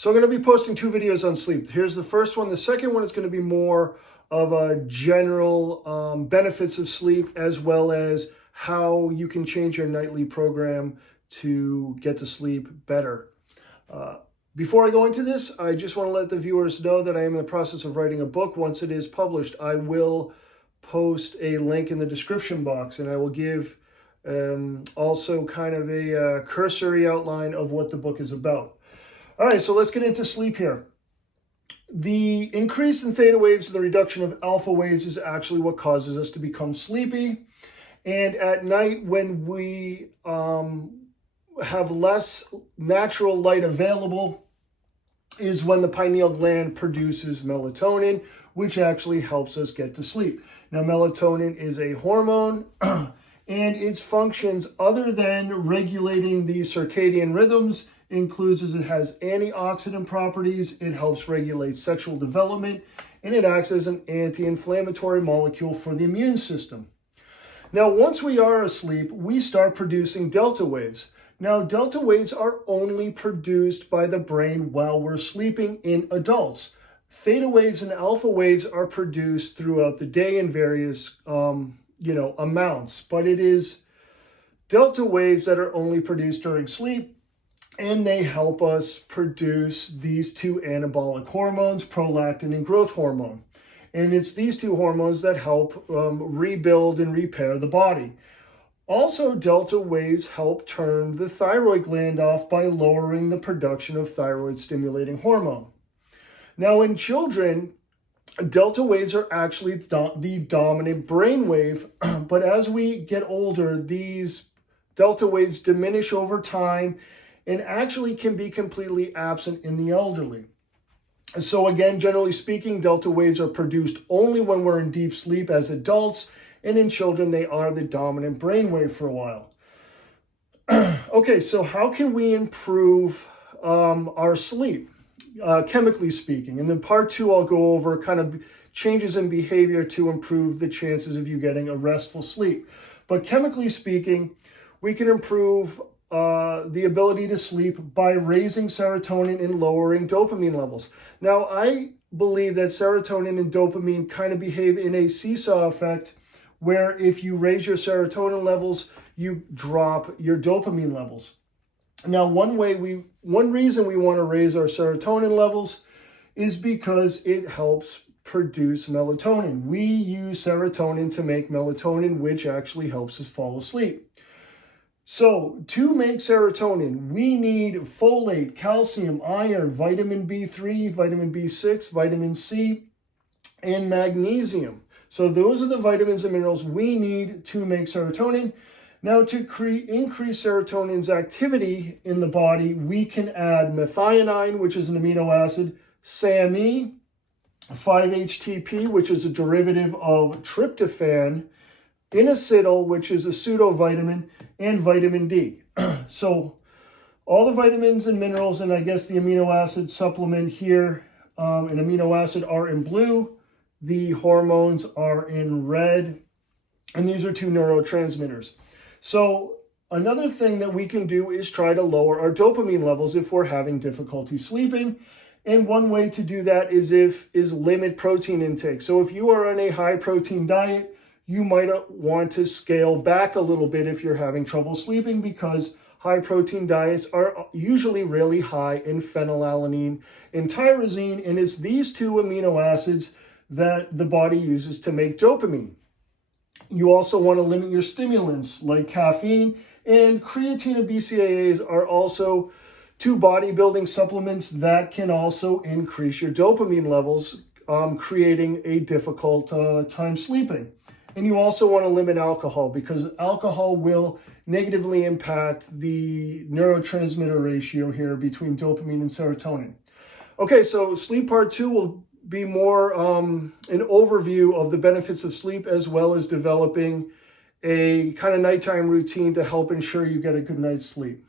So I'm going to be posting 2 videos on sleep. Here's the first one. The second one is going to be more of a general benefits of sleep, as well as how you can change your nightly program to get to sleep better. Before I go into this, I just want to let the viewers know that I am in the process of writing a book. Once it is published, I will post a link in the description box, and I will give also kind of a cursory outline of what the book is about. All right, so let's get into sleep here. The increase in theta waves and the reduction of alpha waves is actually what causes us to become sleepy. And at night, when we have less natural light available, is when the pineal gland produces melatonin, which actually helps us get to sleep. Now, melatonin is a hormone, and its functions, other than regulating the circadian rhythms, includes as it has antioxidant properties, it helps regulate sexual development, and it acts as an anti-inflammatory molecule for the immune system. Now, once we are asleep, we start producing delta waves. Now, delta waves are only produced by the brain while we're sleeping in adults. Theta waves and alpha waves are produced throughout the day in various, amounts, but it is delta waves that are only produced during sleep, and they help us produce these 2 anabolic hormones, prolactin and growth hormone. And it's these 2 hormones that help rebuild and repair the body. Also, delta waves help turn the thyroid gland off by lowering the production of thyroid-stimulating hormone. Now, in children, delta waves are actually the dominant brain wave, but as we get older, these delta waves diminish over time and actually can be completely absent in the elderly. So again, generally speaking, delta waves are produced only when we're in deep sleep as adults, and in children, they are the dominant brainwave for a while. Okay, so how can we improve our sleep, chemically speaking? And then part 2, I'll go over kind of changes in behavior to improve the chances of you getting a restful sleep. But chemically speaking, we can improve the ability to sleep by raising serotonin and lowering dopamine levels. Now, I believe that serotonin and dopamine kind of behave in a seesaw effect, where if you raise your serotonin levels, you drop your dopamine levels. Now, one reason we want to raise our serotonin levels is because it helps produce melatonin. We use serotonin to make melatonin, which actually helps us fall asleep. So to make serotonin, we need folate, calcium, iron, vitamin B3, vitamin B6, vitamin C, and magnesium. So those are the vitamins and minerals we need to make serotonin. Now, to increase serotonin's activity in the body, we can add methionine, which is an amino acid, SAMe, 5-HTP, which is a derivative of tryptophan, inositol, which is a pseudovitamin, and vitamin D. So all the vitamins and minerals, and I guess the amino acid supplement here, an amino acid, are in blue. The hormones are in red, and these are 2 neurotransmitters. So another thing that we can do is try to lower our dopamine levels if we're having difficulty sleeping. And one way to do that is limit protein intake. So if you are on a high protein diet, you might want to scale back a little bit if you're having trouble sleeping, because high protein diets are usually really high in phenylalanine and tyrosine, and it's these 2 amino acids that the body uses to make dopamine. You also want to limit your stimulants like caffeine, and creatine and BCAAs are also 2 bodybuilding supplements that can also increase your dopamine levels, creating a difficult time sleeping. And you also want to limit alcohol, because alcohol will negatively impact the neurotransmitter ratio here between dopamine and serotonin. Okay, so sleep part 2 will be more an overview of the benefits of sleep, as well as developing a kind of nighttime routine to help ensure you get a good night's sleep.